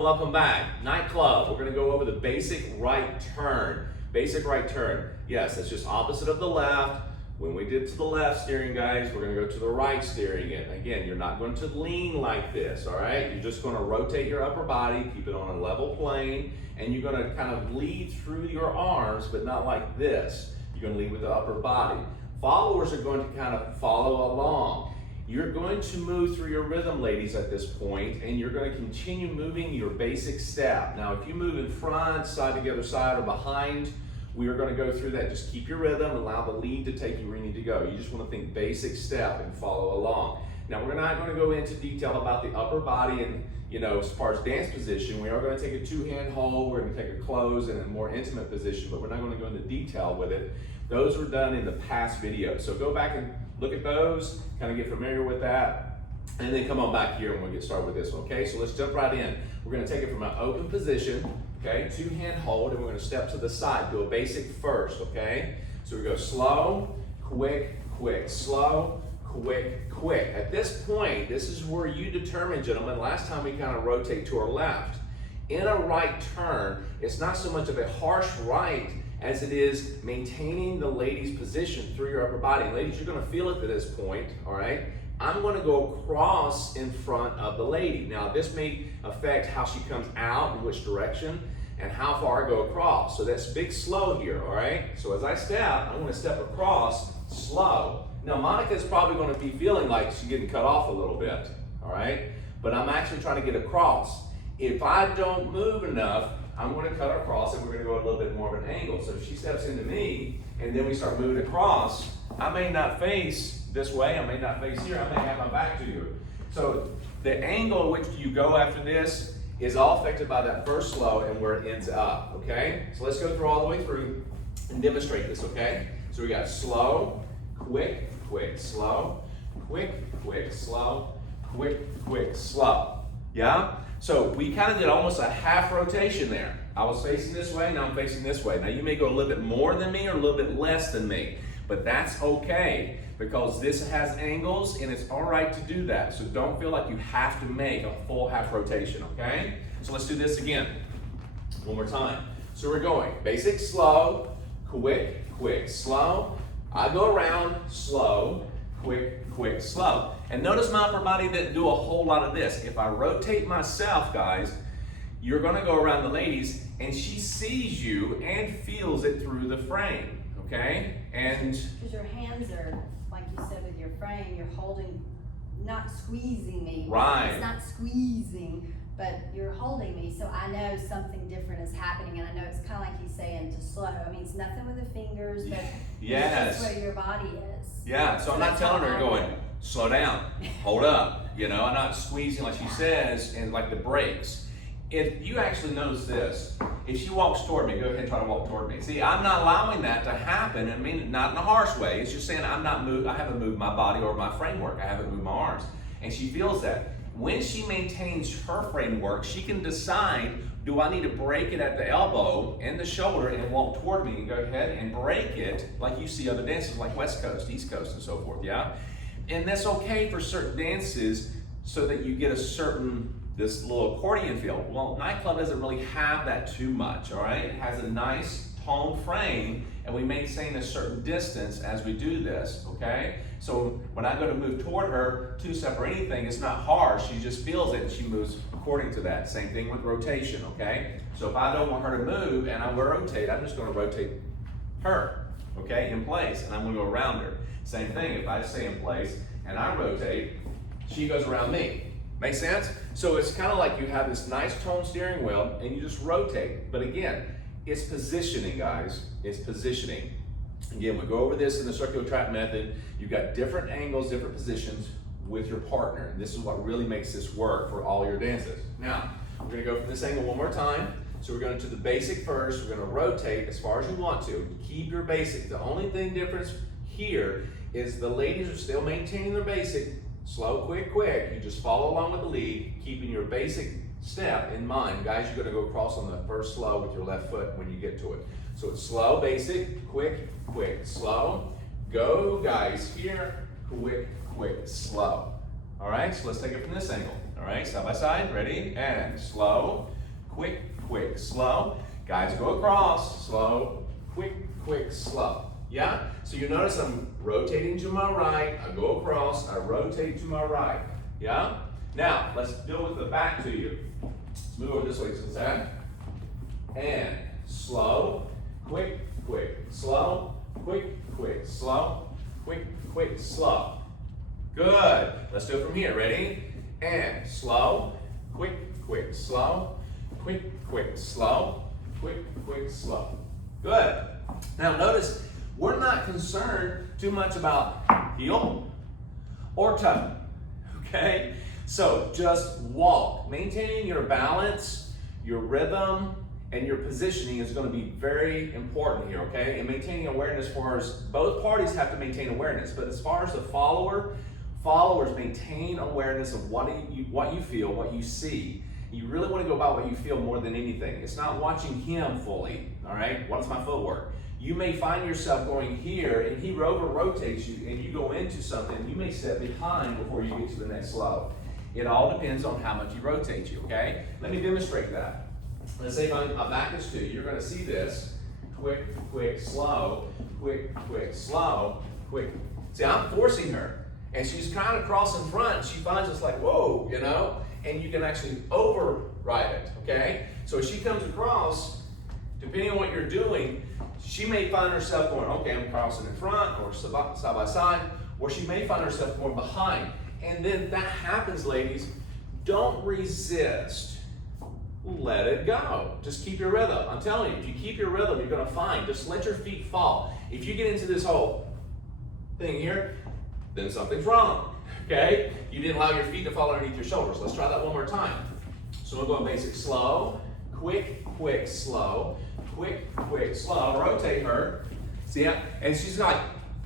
Welcome back. Nightclub. We're going to go over the basic right turn. Basic right turn. Yes, that's just opposite of the left. When we did to the left steering, guys, we're going to go to the right steering it. Again, you're not going to lean like this, all right? You're just going to rotate your upper body, keep it on a level plane, and you're going to kind of lead through your arms, but not like this. You're going to lead with the upper body. Followers are going to kind of follow along. You're going to move through your rhythm, ladies, at this point, and you're going to continue moving your basic step. Now, if you move in front, side to the other side, or behind, we are going to go through that. Just keep your rhythm, allow the lead to take you where you need to go. You just want to think basic step and follow along. Now, we're not going to go into detail about the upper body and, as far as dance position. We are going to take a two-hand hold. We're going to take a close and a more intimate position, but we're not going to go into detail with it. Those were done in the past videos. So go back and look at those, kind of get familiar with that, and then come on back here and we'll get started with this one, okay? So let's jump right in. We're gonna take it from an open position, okay? Two-hand hold, and we're gonna step to the side. Do a basic first, okay? So we go slow, quick, quick, slow, quick, quick. At this point, this is where you determine, gentlemen, last time we kind of rotate to our left. In a right turn, it's not so much of a harsh right as it is maintaining the lady's position through your upper body. And ladies, you're gonna feel it at this point, all right? I'm gonna go across in front of the lady. Now, this may affect how she comes out, in which direction, and how far I go across. So that's big slow here, all right? So as I step, I'm gonna step across slow. Now, Monica's probably gonna be feeling like she's getting cut off a little bit, all right? But I'm actually trying to get across. If I don't move enough, I'm going to cut across and we're going to go a little bit more of an angle. So if she steps into me and then we start moving across, I may not face this way, I may not face here, I may have my back to you. So the angle in which you go after this is all affected by that first slow and where it ends up, okay? So let's go through all the way through and demonstrate this, okay? So we got slow, quick, quick, slow, quick, quick, slow, quick, quick, slow. Yeah? So we kind of did almost a half rotation there. I was facing this way, now I'm facing this way. Now you may go a little bit more than me or a little bit less than me, but that's okay because this has angles and it's all right to do that. So don't feel like you have to make a full half rotation, okay? So let's do this again, one more time. So we're going basic slow, quick, quick, slow. I go around, slow, quick, quick, slow. And notice my upper body didn't do a whole lot of this. If I rotate myself, guys, you're gonna go around the ladies and she sees you and feels it through the frame, okay? And because your hands are, like you said with your frame, you're holding, not squeezing me. Right. It's not squeezing, but you're holding me, so I know something different is happening, and I know it's kind of like he's saying to slow. I mean, it's nothing with the fingers, but yes, it's just where your body is. Yeah, so I'm not telling her going, slow down, hold up, I'm not squeezing like she says and like the brakes. If you actually notice this, if she walks toward me, go ahead and try to walk toward me. See, I'm not allowing that to happen. I mean, not in a harsh way. It's just saying I haven't moved my body or my framework. I haven't moved my arms. And she feels that. When she maintains her framework, she can decide, do I need to break it at the elbow and the shoulder and walk toward me and go ahead and break it like you see other dances like West Coast, East Coast, and so forth, yeah? And that's okay for certain dances so that you get this little accordion feel. Well, Nightclub doesn't really have that too much, all right? It has a nice toned frame and we maintain a certain distance as we do this, okay? So when I go to move toward her, two step or anything, it's not harsh, she just feels it and she moves according to that. Same thing with rotation, okay? So if I don't want her to move and I will rotate, I'm just gonna rotate her, okay, in place, and I'm gonna go around her. Same thing, if I stay in place and I rotate, she goes around me. Make sense? So it's kind of like you have this nice toned steering wheel and you just rotate. But again, it's positioning, guys. It's positioning. Again, we go over this in the circular trap method. You've got different angles, different positions with your partner. And this is what really makes this work for all your dances. Now, we're gonna go from this angle one more time. So we're going to the basic first. We're gonna rotate as far as you want to. Keep your basic. The only thing difference here is the ladies are still maintaining their basic. Slow, quick, quick. You just follow along with the lead, keeping your basic step in mind. Guys, you're gonna go across on the first slow with your left foot when you get to it. So it's slow, basic, quick, quick, slow. Go, guys, here, quick, quick, slow. All right, so let's take it from this angle. All right, side by side, ready, and slow, quick, quick, slow. Guys, go across, slow, quick, quick, slow. Yeah? So you notice I'm rotating to my right, I go across, I rotate to my right. Yeah? Now, let's deal with the back to you. Let's move over this way to the side. And slow, quick, quick, slow, quick, quick, slow, quick, quick, slow. Good. Let's do it from here. Ready? And slow, quick, quick, slow, quick, quick, slow, quick, quick, slow. Good. Now notice, we're not concerned too much about heel or toe, okay? So just walk. Maintaining your balance, your rhythm, and your positioning is going to be very important here, okay? And maintaining awareness for us, both parties have to maintain awareness, but as far as the followers maintain awareness of what you feel, what you see. You really want to go about what you feel more than anything. It's not watching him fully, all right? What's my footwork? You may find yourself going here and he rotates you and you go into something. You may step behind before you get to the next slow. It all depends on how much he rotates you, okay? Let me demonstrate that. Let's say my back is to you. You're going to see this. Quick, quick, slow, quick, quick, slow, quick. See, I'm forcing her. And she's kind of crossing front. And she finds us like, whoa, you know? And you can actually override it, okay? So as she comes across, depending on what you're doing, she may find herself going, okay, I'm crossing in front or side by side, or she may find herself going behind. And then that happens, ladies. Don't resist. Let it go. Just keep your rhythm. I'm telling you, if you keep your rhythm, you're going to find. Just let your feet fall. If you get into this whole thing here, then something's wrong, okay? You didn't allow your feet to fall underneath your shoulders. Let's try that one more time. So we're going basic slow, quick, quick, slow, quick, quick, slow. Rotate her. See, and she's like,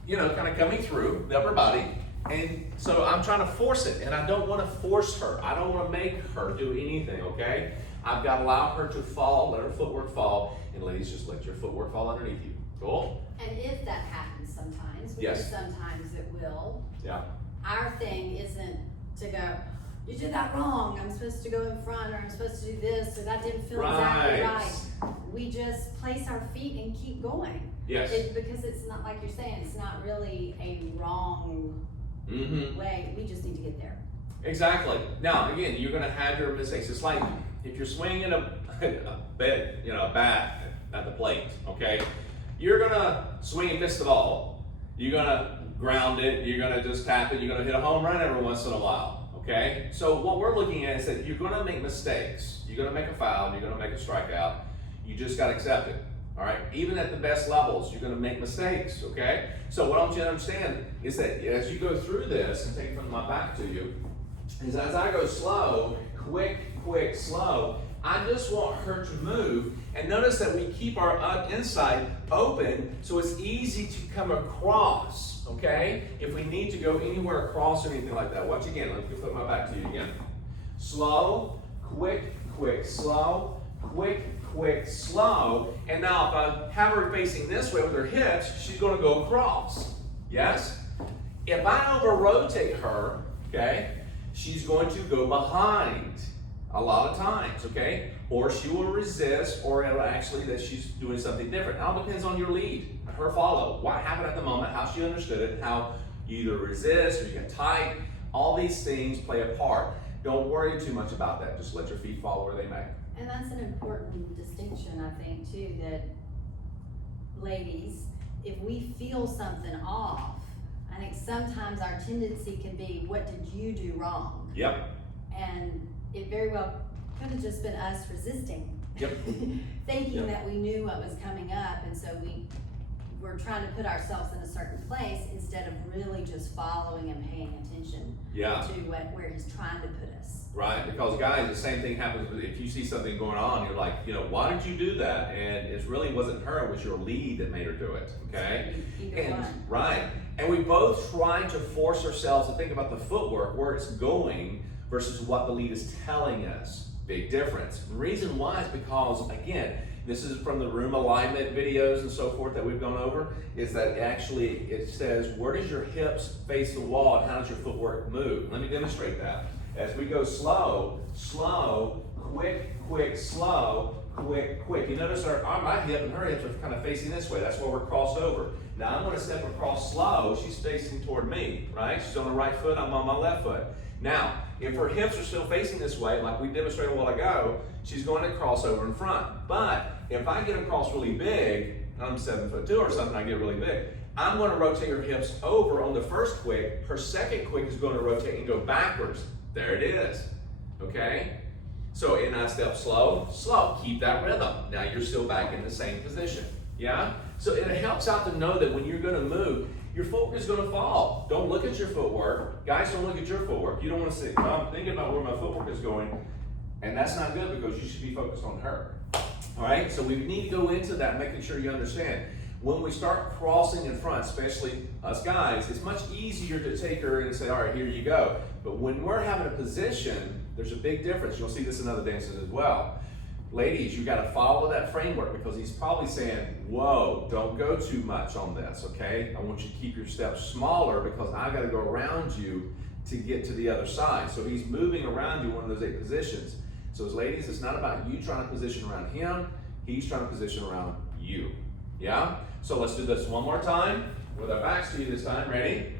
you know, kind of coming through the upper body. And so I'm trying to force it, and I don't want to force her. I don't want to make her do anything, okay? I've got to allow her to fall, let her footwork fall, and ladies, just let your footwork fall underneath you. Cool? And if that happens sometimes, because yes, sometimes it will, yeah, our thing isn't to go, you did that wrong, I'm supposed to go in front, or I'm supposed to do this, or that didn't feel exactly right. We just place our feet and keep going. Yes. Because it's not, like you're saying, it's not really a wrong way, we just need to get there. Exactly. Now, again, you're going to have your mistakes. It's like if you're swinging a bat at the plate, okay? You're going to swing and miss the ball. You're going to ground it. You're going to just tap it. You're going to hit a home run every once in a while, okay? So what we're looking at is that you're going to make mistakes. You're going to make a foul. You're going to make a strikeout. You just got to accept it. All right, even at the best levels, you're going to make mistakes, okay? So what I want you to understand is that as you go through this, and take it from my back to you, is as I go slow, quick, quick, slow, I just want her to move. And notice that we keep our inside open so it's easy to come across, okay? If we need to go anywhere across or anything like that. Watch again, let me put my back to you again. Slow, quick, quick, slow, quick, quick, slow, and now if I have her facing this way with her hips, she's going to go across. Yes? If I over-rotate her, okay, she's going to go behind a lot of times, okay? Or she will resist, or it'll actually that she's doing something different. It all depends on your lead, her follow. What happened at the moment, how she understood it, how you either resist or you get tight. All these things play a part. Don't worry too much about that. Just let your feet fall where they may. And that's an important distinction, I think, too, that ladies, if we feel something off, I think sometimes our tendency can be, what did you do wrong? Yep. And it very well could have just been us resisting. Yep. Thinking that we knew what was coming up, and so we're trying to put ourselves in a certain place instead of really just following and paying attention to where he's trying to put us. Right, because guys, the same thing happens if you see something going on, you're like, you know, why did you do that? And it really wasn't her, it was your lead that made her do it, okay? Right, and we both try to force ourselves to think about the footwork, where it's going versus what the lead is telling us. Big difference. The reason why is because, again, this is from the room alignment videos and so forth that we've gone over, is that actually it says, where does your hips face the wall and how does your footwork move? Let me demonstrate that. As we go slow, slow, quick, quick, slow, quick, quick. You notice my hip and her hips are kind of facing this way. That's where we're crossed over. Now I'm going to step across slow. She's facing toward me, right? She's on the right foot, I'm on my left foot. Now, if her hips are still facing this way, like we demonstrated a while ago, she's going to cross over in front. But if I get across really big, I'm 7'2" or something, I get really big, I'm going to rotate her hips over on the first quick. Her second quick is going to rotate and go backwards. There it is, okay? So, and I step slow, slow. Keep that rhythm. Now you're still back in the same position, yeah? So it helps out to know that when you're going to move, your footwork is going to fall. Don't look at your footwork. Guys, don't look at your footwork. You don't want to say, well, I'm thinking about where my footwork is going, and that's not good because you should be focused on her. All right, so we need to go into that, making sure you understand. When we start crossing in front, especially us guys, it's much easier to take her and say, all right, here you go. But when we're having a position, there's a big difference. You'll see this in other dances as well. Ladies, you got to follow that framework because he's probably saying, whoa, don't go too much on this, okay? I want you to keep your steps smaller because I got to go around you to get to the other side. So he's moving around you one of those 8 positions. So as ladies, it's not about you trying to position around him. He's trying to position around you, yeah? So let's do this one more time with our backs to you this time. Ready?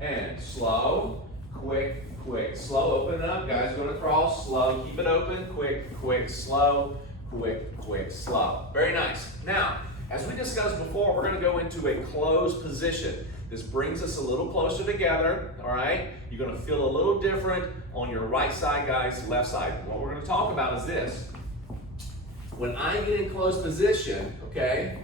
And slow, quick, quick, slow. Open it up. Guys, going to cross. Slow. Keep it open. Quick, quick, slow. Quick, quick, slow. Very nice. Now, as we discussed before, we're going to go into a closed position. This brings us a little closer together, all right? You're going to feel a little different on your right side, guys, left side. And what we're going to talk about is this. When I get in closed position, okay,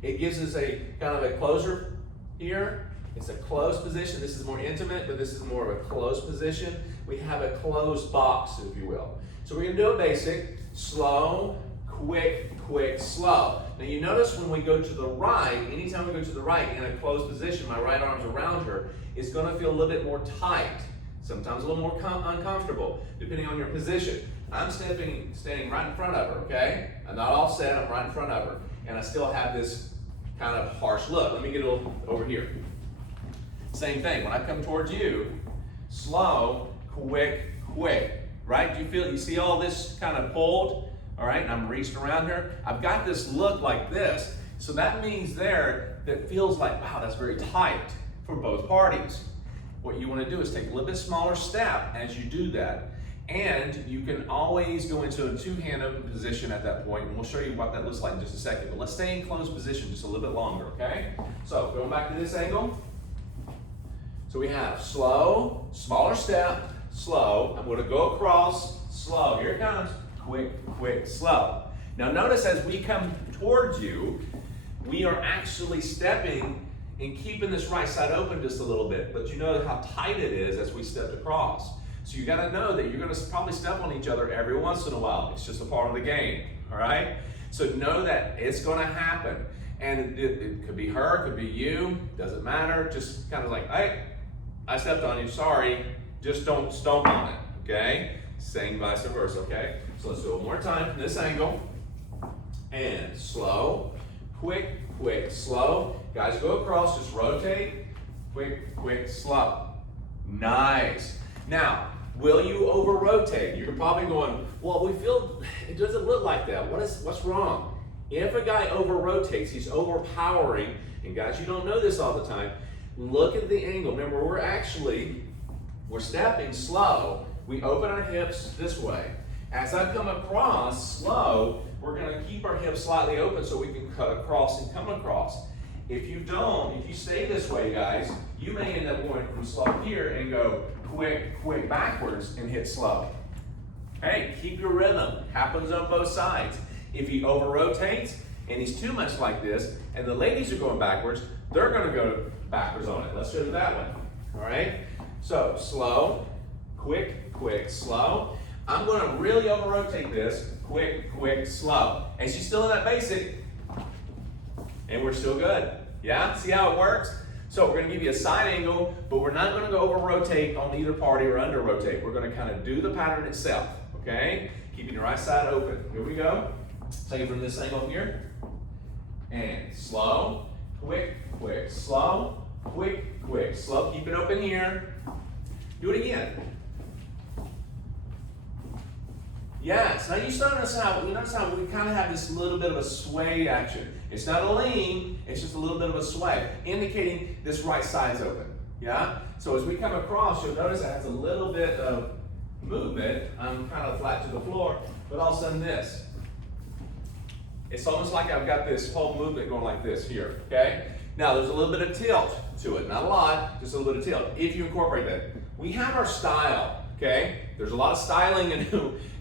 it gives us a kind of a closer here. It's a closed position. This is more intimate, but this is more of a closed position. We have a closed box, if you will. So we're going to do a basic, slow, quick, quick, slow. Now you notice when we go to the right, anytime we go to the right in a closed position, my right arm's around her, it's going to feel a little bit more tight, sometimes a little more uncomfortable, depending on your position. I'm standing right in front of her, okay? I'm not offset, I'm right in front of her. And I still have this kind of harsh look. Let me get a little over here. Same thing, when I come towards you, slow, quick, quick, right? You see all this kind of pulled, all right? And I'm reaching around her. I've got this look like this. So that means there that feels like, wow, that's very tight for both parties. What you want to do is take a little bit smaller step as you do that. And you can always go into a two-hand open position at that point, and we'll show you what that looks like in just a second. But let's stay in closed position just a little bit longer, okay? So going back to this angle. So we have slow, smaller step, slow. I'm going to go across, slow. Here it comes. Quick, quick, slow. Now notice as we come towards you, we are actually stepping and keeping this right side open just a little bit. But you know how tight it is as we step across. So you got to know that you're going to probably step on each other every once in a while. It's just a part of the game, all right? So know that it's going to happen. And it could be her, it could be you, doesn't matter. Just kind of like, hey, I stepped on you, sorry. Just don't stomp on it, okay? Same vice versa, okay? So let's do it one more time from this angle. And slow, quick, quick, slow. Guys, go across, just rotate. Quick, quick, slow. Nice. Now, will you over-rotate? You're probably going, well, we feel, it doesn't look like that. What's wrong? If a guy over-rotates, he's overpowering, and guys, you don't know this all the time. Look at the angle. Remember, we're stepping slow. We open our hips this way. As I come across slow, we're going to keep our hips slightly open so we can cut across and come across. If you stay this way, guys, you may end up going from slow here and go quick, quick backwards and hit slow. Hey, keep your rhythm. Happens on both sides. If he over-rotates and he's too much like this, and the ladies are going backwards, they're going to go backwards on it. Let's do it that way. All right? So, slow, quick, quick, slow. I'm going to really over-rotate this. Quick, quick, slow. And she's still in that basic. And we're still good. Yeah? See how it works? So we're going to give you a side angle, but we're not going to go over-rotate on either party or under-rotate. We're going to kind of do the pattern itself, okay? Keeping your right side open. Here we go. Take it from this angle here. And slow, quick, quick, slow, quick, quick, slow. Keep it open here. Do it again. Yes, now you notice how we kind of have this little bit of a sway action. It's not a lean, it's just a little bit of a sway, indicating this right side's open, yeah? So as we come across, you'll notice it has a little bit of movement. I'm kind of flat to the floor, but all of a sudden this. It's almost like I've got this whole movement going like this here, okay? Now there's a little bit of tilt to it, not a lot, just a little bit of tilt, if you incorporate that. We have our style, okay? There's a lot of styling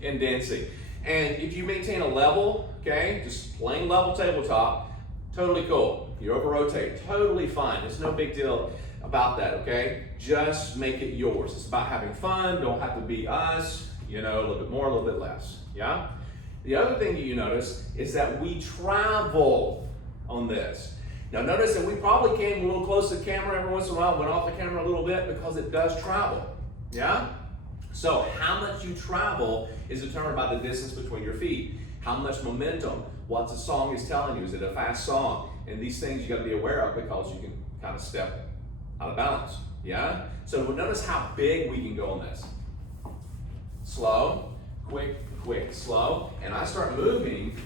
in dancing. And if you maintain a level, okay, just plain level tabletop, totally cool. You over rotate, totally fine. There's no big deal about that, okay? Just make it yours. It's about having fun, don't have to be us, you know, a little bit more, a little bit less, yeah? The other thing that you notice is that we travel on this. Now notice that we probably came a little close to the camera every once in a while, went off the camera a little bit because it does travel, yeah? So how much you travel is determined by the distance between your feet. How much momentum, what the song is telling you. Is it a fast song? And these things you gotta be aware of because you can kind of step out of balance, yeah? So notice how big we can go on this. Slow, quick, quick, slow. And I start moving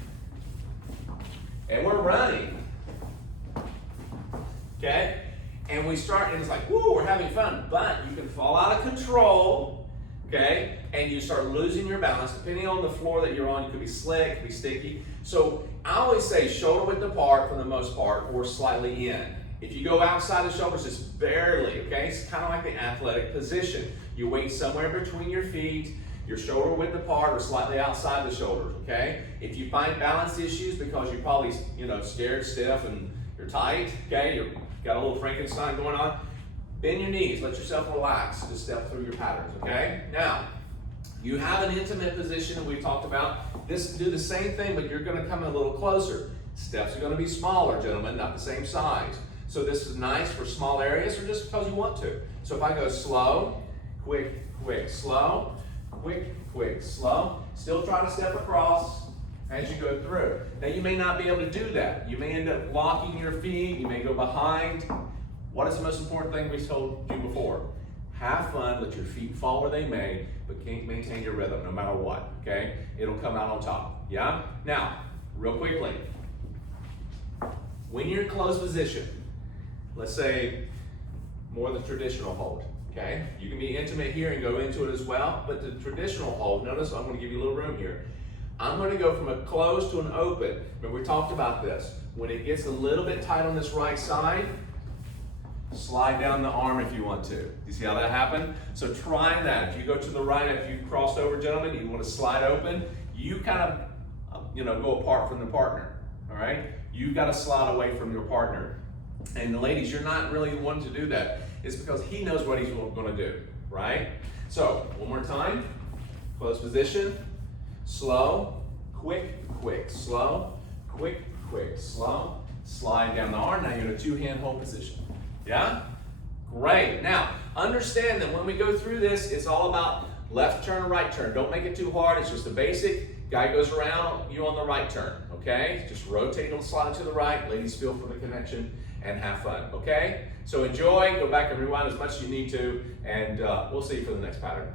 and we're running, okay? And we start, and it's like, woo, we're having fun, but you can fall out of control, okay? And you start losing your balance. Depending on the floor that you're on, you could be slick, it could be sticky. So I always say shoulder width apart for the most part, or slightly in. If you go outside the shoulders, just barely, okay? It's kind of like the athletic position. You weight somewhere between your feet, your shoulder width apart or slightly outside the shoulders, okay? If you find balance issues because you're probably, you know, scared, stiff, and you're tight, okay? You've got a little Frankenstein going on, bend your knees, let yourself relax, just step through your patterns, okay? Now, you have an intimate position that we talked about. Do the same thing, but you're gonna come a little closer. Steps are gonna be smaller, gentlemen, not the same size. So this is nice for small areas or just because you want to. So if I go slow, quick, quick, slow, quick, quick, slow, still try to step across as you go through. Now you may not be able to do that. You may end up locking your feet, you may go behind. What is the most important thing we told you before? Have fun, let your feet fall where they may, but maintain your rhythm no matter what, okay? It'll come out on top, yeah? Now, real quickly, when you're in closed position, let's say more the traditional hold, okay? You can be intimate here and go into it as well, but the traditional hold, notice I'm gonna give you a little room here. I'm gonna go from a closed to an open. Remember we talked about this. When it gets a little bit tight on this right side, slide down the arm if you want to. You see how that happened? So try that. If you go to the right, if you crossed over, gentlemen, you want to slide open, you kind of, go apart from the partner, all right? You got to slide away from your partner. And the ladies, you're not really wanting to do that. It's because he knows what he's going to do, right? So one more time, close position, slow, quick, quick, slow, quick, quick, slow, slide down the arm. Now you're in a two-hand hold position. Yeah? Great. Now, understand that when we go through this, it's all about left turn, right turn. Don't make it too hard. It's just a basic. Guy goes around, you on the right turn. Okay? Just rotate and slide to the right. Ladies, feel for the connection and have fun. Okay? So enjoy. Go back and rewind as much as you need to. And we'll see you for the next pattern.